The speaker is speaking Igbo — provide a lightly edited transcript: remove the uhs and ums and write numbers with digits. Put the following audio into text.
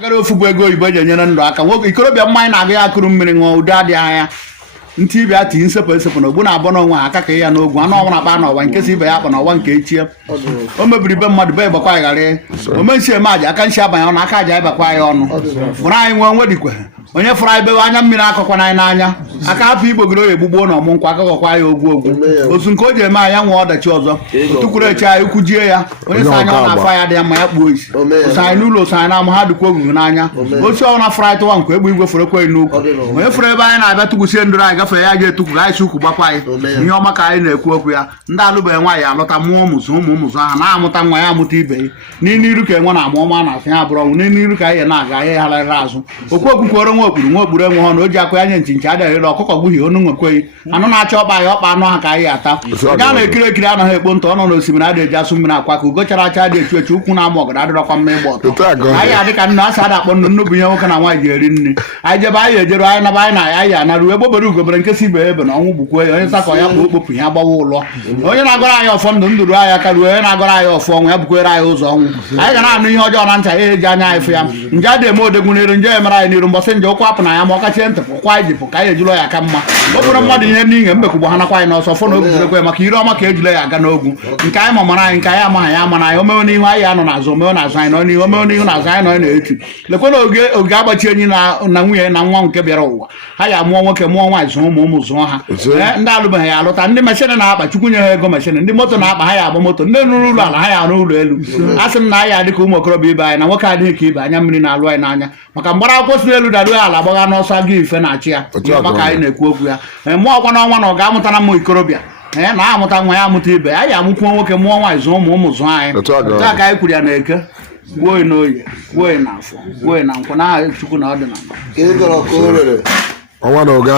agara ofu bụ ego oyibo ji enyere ndụ aka nwoke ikorobịa mmanya na-aga ya akụrụ mmiri ṅụọ ụdị adịghị anya ntị ibe ya tinye nsepụ esepụ na ogbu na-abụ n'onwe ha aka ka ya n'ogwu anụ ọnwụrụ akpa n'ọwa nke si ibe ya akpa n'ọwa nke echie o mebiri be mmadụ be ịgbakwa ya ghara omensi eme aja aka nchi abanye ọnụ aka aja ịbakwa ya ọnụ bụrụ anyị nwee nwedikwe onye fụrụ anyị bewe anya mmiri akọkwana anyị n'anya aka hapụ igbogoro ya egbugbo na ọmụ nkwa akakọkwa ya ogwu otu nke o ji eme anya nwee ọdachi ọzọ tukwuru echi anyị ukwujie ya onye sa anya ọ na-afọ ya dị ya mma ya kpuo isi osa anyị n'ụlọ osa anyị na-amụ ha dịkwa ogugu n'anya osi ọnwụ na fụrụ anyị tụwa nke egbe igwe fụrụ ekweghị n'ukwu onye fụrụ ebe anyị na-abịa tụkwusie ndụrụ anyị gafee ya ga-etukwu anyị si ukwu gbakwa anyị ihe ọma ka anyị na-ekwu okwu ya ndị alụbeghị nwaanyị alụta mụọ ụmụzụ ụmụzụ aha na-amụta nwa ya amụta ibe ya n'iru ka enwe na-amụ ọma na-afụ ya bụrụ ọnwụ n'iru ka anyị na-aga anyị gharịrị azụ okwu okwukworo nwa okpuru enwe ha na o ji akwa anya nchi adịghịrị ọkụkọ gbuhie ọnụ nwekweghị anụ na-acha ọkpa anyị ọkpa anụ ha ka anyị ata ga na-ekiri ekiri anaghị ekpo ntọ ọnọ n'osimiri adị eji asụ mmiri akwa ka ugo chara acha dị echu echu ụkwụ na-ama ọgọdọ adịrọkwa mma ịgba ọtọ anyị adị ka nna asị ada akpọ nnu bụ ihe nwoke na nwaanyị ji eri nri anyị jebe anyị ejere anyị naba anyị na anyị anarụ egbobere ugobere nke si ibe ebe na ọnwụ gbukwe ya onye sakọ ya kpụ okpopụ ya gbawa ụlọ onye na-agọrọ anyị ọfọ ndụ ndụrụ anyị aka ruo onye na-agọrọ anyị ọfọ ọnwụ ya bukwere anyị ụzọ ọnwụ anyị ga na-anụ ihe ọjọọ na ncha ya eji anya anyị fụ ya nje adị eme odegwu n'iru nje emere anyị n'iru mbọsị nje ụkwụ apụ na ya ma ọ kachie ntị pụkwa anyị jipụ ka anyị ejilo ya aka mma o bụrụ mmadụ ihe n'ihe mbekwugbo ha nakwa anyị n'ọsọ fọ na oguzirekwe maka ire ọma ka ejile ya aga n'ogwu nke anyị mamara anyị nke anyị amaghị ya mana anyị omewe n'ihu anyị anọ n'azụ omewe n'azụ anyị nọ n'ihu omewe n'ihu n'azụ anyị nọ na-echu lekwe na oge agbachi enyi na nwunye na nwa nke bịara ụwa ha ya mụọ nwoke mụọ nwaanyị zụọ ụmụ zụọ ha ndị alụbeghị ya alụta ndị meshin na-akpa chukwu nye ha ego meshin ndị moto na-akpa ha ya agba moto ndị rụrụ ụlọ ala ha ya arụ ụlọ elu a sị m na anyị adị ka ụmụ okorobịa ibe anyị na nwoke adịghị ka ibe anya mmiri na-alụ anyị n'anya maka mgbara akwụkwọ si n'elu daruo ala agbagha n'ọsọ aga ife na-achị ya maka anyị na-ekwu okwu ya mụọ ọkwa n'ọnwa na ọ ga-amụta na mmụ ikorobịa na-amụta nwa ya amụta ibe anyị amụkwuo nwoke mụọ nwaanyị zụọ ụmụ zụọ anyị taa ka anyị kwuru ya na eke gbuo n'oyi gbuo na afọ gbuo na nkwụ n'aha Chukwu na ọdịnala ọnwa na ụga